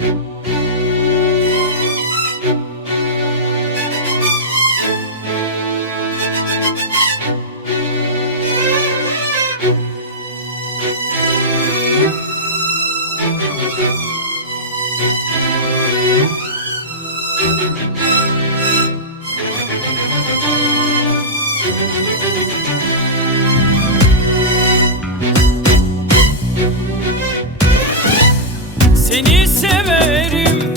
Seni severim,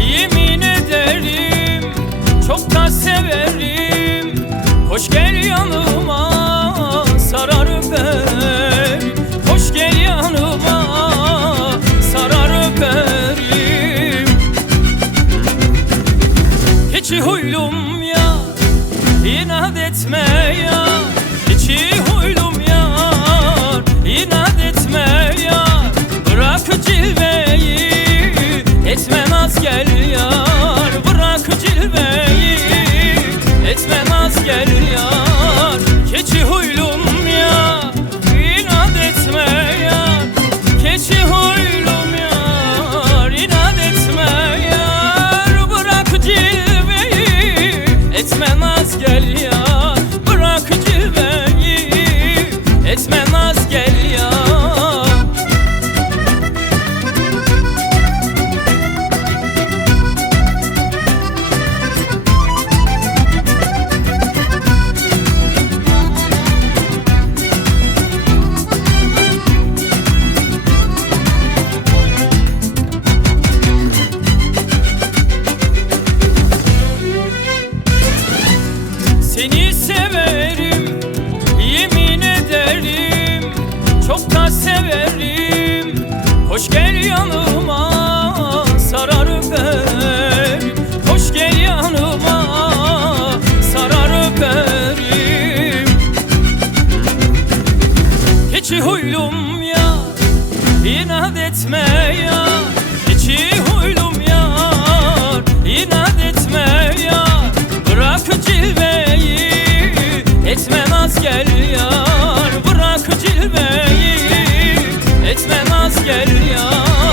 yemin ederim, çok da severim. Hoş gel yanıma, sarar öperim. Hoş gel yanıma, sarar öperim. Keçi huylum ya, inat etme ya. Keçi huylum ya, inat etme ya. Bırak cilveyi, etme naz gel yar. Bırak cilveyi, etme naz gel yar. Keçi huylum ya, inat etme ya. Keçi huylum yar, inat etme yar. Bırak cilveyi, etme naz gel yar. Bırak cilveyi, etme naz gel yar. Seni severim, yemin ederim, çok da severim. Hoş gel yanıma, sarar öperim. Hoş gel yanıma, sarar öperim. Keçi huylum ya, inat etme ya. Keçi huylum ya, inat etme ya. Bırak cilveyi, etme naz gel yar. Bırak cilveyi, etme naz gel yar.